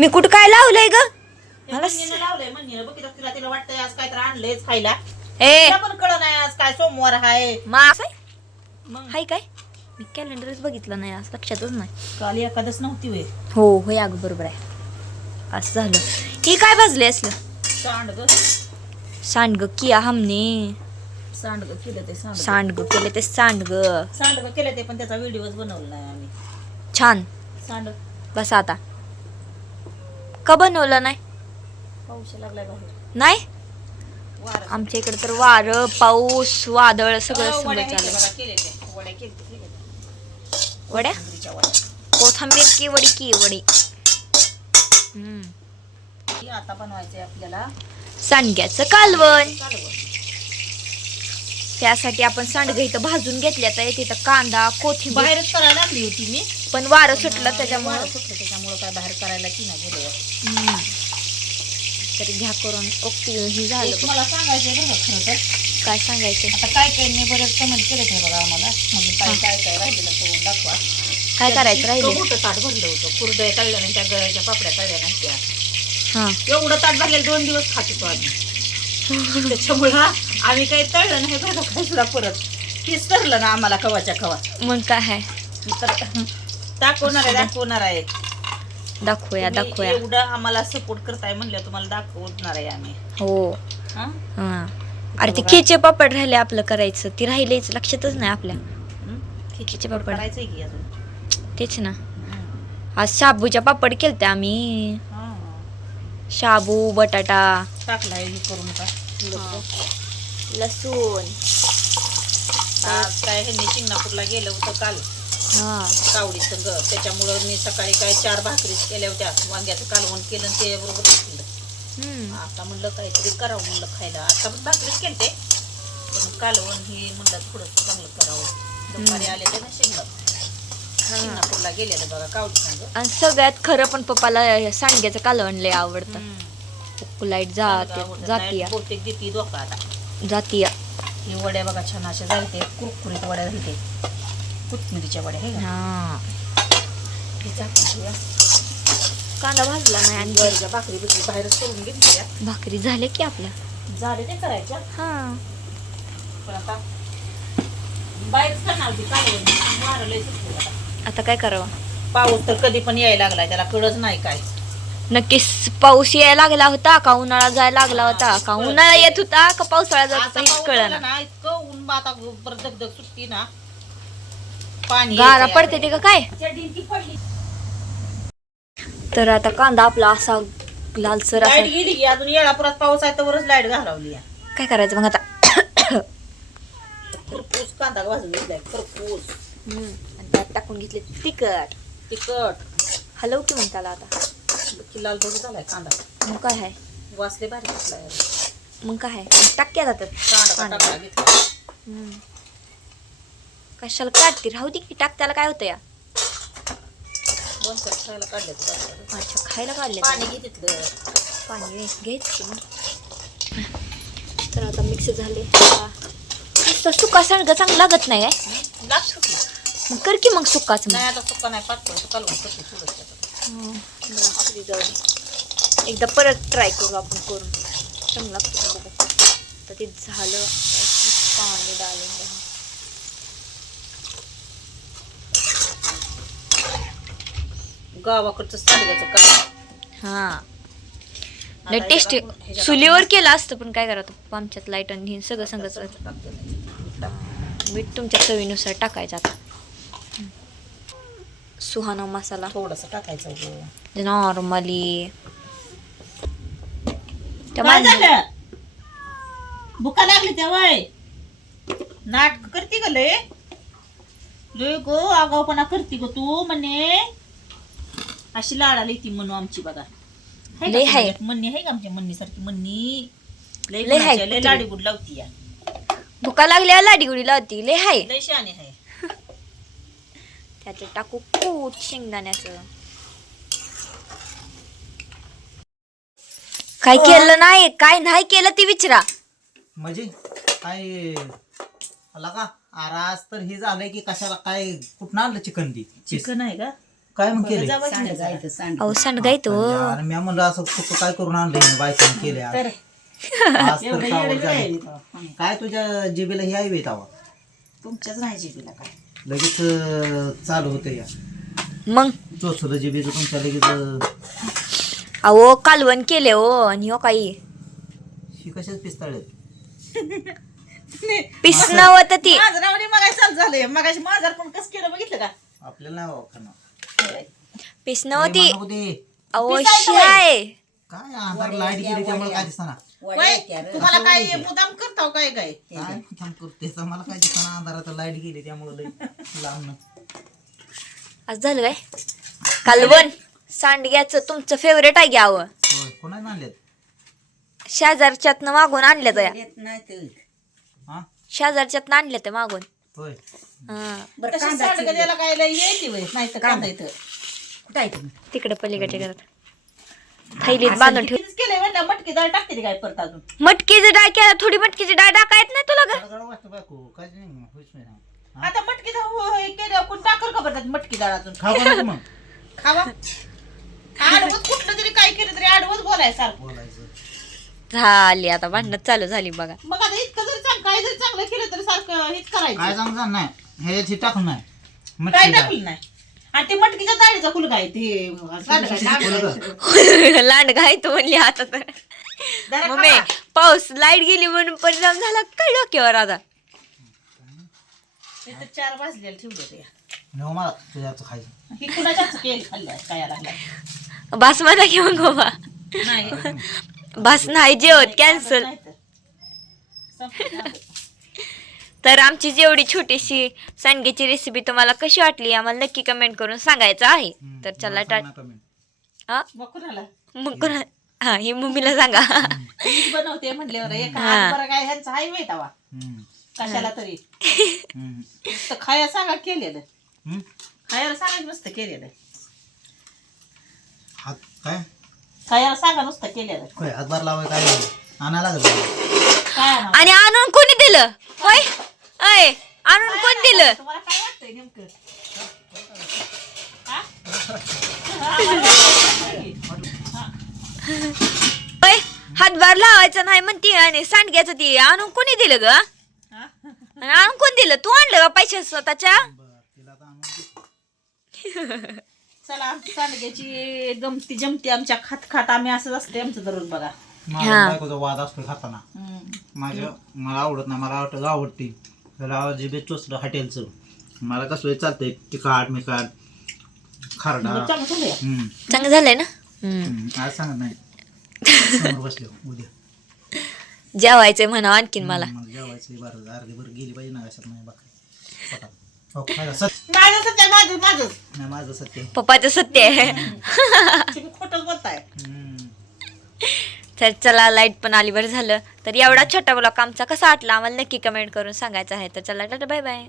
मी कुठं काय लावलंय ग मला लावलंय म्हणणं बघ तिला तिला वाटतंय आज काय तर आणलंयच खायला. ए तिला पण कळ नाही आज काय सोमवार आहे. मग हाय काय मी कॅलेंडरच बघितलं नाही आज लक्षातच नाही. काल एकादश नव्हती वे. हो होय अगं बरोबर आहे असं झालं. ही काय भाजले असलं सांडग सांडग किया हमने सांडग केलं ते सांडग केले ते सांडग सांडग केलं ते पण त्याचा व्हिडिओच बनवला नाही आम्ही. छान सांडग बस आता का बनवलं नाही पाऊस लागलाय बाहेर. नाही वारं. आमच्या इकडे तर वारं पाऊस वादळ सगळं वड्या सगळं हे चालू बघा केले ते. वड्या केले वड्या कोथिंबीरच्या वड्या. कोथंबीर की वडी हम्म ही आता बनवायचंय आपल्याला सांडग्याचं कालवण कालवण. त्यासाठी आपण सांडगं इथं भाजून घेतल्या तर तिथं कांदा कोथिंबीर बाहेरच करायला लागली होती मी पण वारं सुटलं त्याच्यामुळे त्याच्यामुळे काय बाहेर करायला की ना गेले. तरी घ्या करून ओके ही झालं बघ. मला सांगायचंय बरं का खरं तर काय सांगायचं आता काय काय नाही बरेच कमेंट केले ते बघा आम्हाला म्हणजे काय काय काय राहिलेलं करून दाखवा. काय करायचं राहिले मोठं ताट भरलं होतं कुरडया तळल्या नाही त्या गळ्याच्या पापड्या तळल्या नाही त्या हा एवढं ताट भरलेलं 2 दिवस खात होतो आम्ही. त्याच्यामुळं आम्ही काही तळलं नाही बरं काय सुद्धा परत तीच तरलं ना आम्हाला कवाच्या कवा. मग काय आहे दाखवणार आहे दाखवूया तुम्ही एवढं आम्हाला सपोर्ट करताय म्हणलं तुम्हाला दाखवणार आहे आम्ही. हो हा हा अरे ते खिचे पापड राहिले आपलं करायचं ती राहिलेच लक्षातच नाही आपल्या खिचडी पापड. करायचंय की अजून. तेच ना आज शाबूच्या पापड केलते आम्ही हा. शाबू बटाटा टाकलाय हे करून का लसूण आज काय ह्यांनी शिंगणापूरला गेलं होतं काल हा कावडी संग त्याच्यामुळं मी सकाळी काय 4 भाकरीच केल्या होत्या वांग्याचं कालवण केलं आणि त्याबरोबर केलं. आता म्हणलं काहीतरी करावं म्हणलं खायला आता पण भाकरीच केलते पण कालवण हे म्हणलं थोडं चांगलं करावं. दुपारी आले ते ना शिंगणापूरला गेलेलं बघा कावडी संग. आणि सगळ्यात खरं पण पप्पाला सांडग्याचं कालवण लय आवडतं. लाईट जातीया बहुतेक देते धोका आता. जातीया ही वड्या बघा छान अशा झालते कुरकुरीत वड्या झालते कोथिंबीरच्या वड्या हे हा हे झाकून ठेवूया. कांदा भाजला नाही आणि वरच्या भाकरी बिकरी बाहेरच करून घेतल्या भाकरी झाल्या की आपल्या झाले ते करायच्या हा पण आता बाहेरच करणार होती कालवण वारं लय सुटलं आता. आता काय करावं पाऊस तर कधी पण यायला लागलाय त्याला कळच नाही काय. नक्कीच पाऊस यायला लागला होता का उन्हाळा जायला लागला होता का उन्हाळा येत होता का पावसाळा जात होता हेच कळलं ना इतकं ऊन बा आता परत दगदग सुटती ना पाणी गारा पडते ते का काय. पडली. तर आता कांदा आपला असा लालसर असा लाईट गेली की अजून येळापुरात पाऊस आहे तर लाईट घालवली. काय करायचं मग आता खरपूस कांदा भाजून घेतलाय खरपूस. आणि त्यात टाकून घेतले तिखट हलव की मग त्याला आता की लाल भरून झालाय कांदा. मग काय आहे वासले भारी घेतलाय मग काय आहे टाक्या जातात कांदा टाकला घेतला. कशाला काढते राहू दे की टाक त्याला काय होतं या 2 तास खायला काढले अच्छा खायला काढले पाणी घेतलं पाणी घ्यायचं की मग. तर आता मिक्स झाले नुसतं सुका सांडगं चांगलं लागत नाही काय लागतो की मग कर की मग सुकाच नाही आता सुका नाही पातळ कालवण करते थोडं. जाऊ दे एकदा परत ट्राय करू आपण करून चांगलं लागतं बघा. तर ते झालं पाणी डाळून गावाकडचं सांडग्याचं काम. हा टेस्टी चुलीवर केलं असतं पण काय करावं आमच्यात लाईट आणि सगळं सगळं मीठ तुमच्या चवीनुसार टाकायचं. आता सुहाना मसाला थोडस टाकायचं नॉर्मली भुका लागली त्या वय नाटक करते ग लय गो आगावपणा करते ग तू म्हणे अशी लाडाला येते म्हणू आमची बघा मन्नी आहे का आमच्या मन्नी सारखी मन्नी लय लाडी गुड लावती या भुका लागल्या लाडीगुडी लावती लय हाय लय शाने आहे. त्याच्यात टाकू कूट शेंगदाण्याचं काय केलं नाही काय नाही केलं ती विचारा म्हणजे काय आला का आरास तर हे झालंय की कशाला काय कुठं आणलं चिकन आहे का काय मग केले जायचं सांड अहो सांडगा येतो आणि मी म्हणलं असं तू काय करून आणलं बायकोने केले आज तर आज तर एवढं कावड येडं झाली. आहे तेव्हा. काय तुझ्या जिबीला हे आहे तावा तुमच्याच नाही जिबीला काय लगेच चालू होते या मग चोचलं जिबीचं तुमच्या लगेच अहो कालवण केले हो आणि हो काही ही कशाच पिस्ताळत पिसणं होतं ती माझं रावणी मगाशी चालू झालंय मगाशी माझं पण कसं केलं बघितलं का आपल्याला नाही बाबा खाणं. पिसणं नाही होती म्हणू दे. अहो पिसायचं शाय काय अंधार लाईट गेली त्यामुळे काय दिसताना होय, तुम्हाला काय मुदाम करताव काय काय काय थांब करतेस मला काय दिसताना अंधारात लाईट गेली त्यामुळे लांब आज झालं काय कालवण सांडग्याचं तुमचं फेवरेट आहे घ्यावं होय कोणाला आणल्यात शेजारच्यातनं मागून आणल्या त्या हा शेजारच्यातनं आणल्या त्या मागून होय हा तशी सांडगं द्यायला काय लय येते वय नाही तर कांदा इथं कुठं आहे तुम्ही तिकडे पलीकडच्या घरात थैलीत बांधून ठेव कितीच केलंय म्हणलं मटकी डाळ टाकते ती काय परत अजून मटकीची डाळ केला थोडी मटकीची डाळ टाकायत नाही तुला ग जरा वाटतं बायको काय नाही होईच नाही ना. आता मटकी डाळ केल्यावर कोण टाकल का बरं त्यात मटकी डाळ अजून खाऊ का नको मग खावा आडवत कुठलं तरी काय केलं तरी आडवत बोलाय सारखं बोलायचं झाली आता भांडणं चालू झाली बघा मग आता इतकं जरी काय जरी चांगलं केलं तरी सारखं हेच काय करायचं सांगता नाही हे टाकून नाही काय मटकी डाळ. टाकलं नाही आणि ते मटकीच्या डाळीचा कुल काय ते सांडगं. लांड घायतो म्हणली आता तर जरा मम्मी खावा. पाऊस लाईट गेली म्हणून परिणाम झाला काय डोक्यावर आता इथं 4 भाजलेलं ठेवलं ते नको मला तुझ्याचं खायचं ही कुणाच्याच केली खाल्ल्या काय लागल्या बास मला घेऊन गोवा नाही बास नाही जेवत कॅन्सल नाही तर. संपलं झालं. तर आमची जेवढी छोटीशी सांडग्याची रेसिपी तुम्हाला कशी वाटली आम्हाला नक्की कमेंट करून सांगायचं आहे तर चला टाट हा मग कुणाला मग कोणा हा ही मम्मीला सांगा मीच बनवते म्हणल्यावर एक हा. हात बरं काय ह्यांचा हाय माहित हवा कशाला तरी नुसतं खाया सांगा केलेलं खायला सांगा नुसतं केलेलं हात काय खायला सांगा नुसतं केलेलं होय हातभार लावाय काय आणायला लागलं काय आणावं? आणि आणून कोणी दिलं होय अय आणून कोण दिलं तुम्हाला काय वाटतंय नेमकं हा? होय हातभार लावायचा नाही म्हणती आणि सांडग्याचं ती आणून कोणी दिलं ग हा? आणि आणून कोण दिलं तू आणलं का पैसे स्वतःच्या तिला तर आणून चला आमची सांडग्याची गमती जमती आमच्या खात खात आम्ही असंच असते आमचं दररोज बघा माझ्या बायकोचा वाद असतो खाताना मला आवडत नाही मला वाटतं आवडते त्याला जिबे चोचलं हॉटेलचं मला कसलं चालतंय तिखट मिकाट खारडा चांगलं झालंय. चांगलं झालंय ना आज सांगत नाही समोर बसले उद्या जेवायचंय म्हणा आणखीन मला मला जेवायचं बरं अर्धी बरं गेली पाहिजे ना कशात नाही बघा हो खायला सत्य माझं सध्या माझं नाही माझं सत्य पप्पाचं सत्य आहे तुम्ही खोटंच बोलताय तर चला लाईट पण आली बरं झालं तर एवढा छोटा ब्लॉग आमचा कसा वाटला आम्हाला नक्की कमेंट करून सांगायचं आहे तर चला टाटा बाय बाय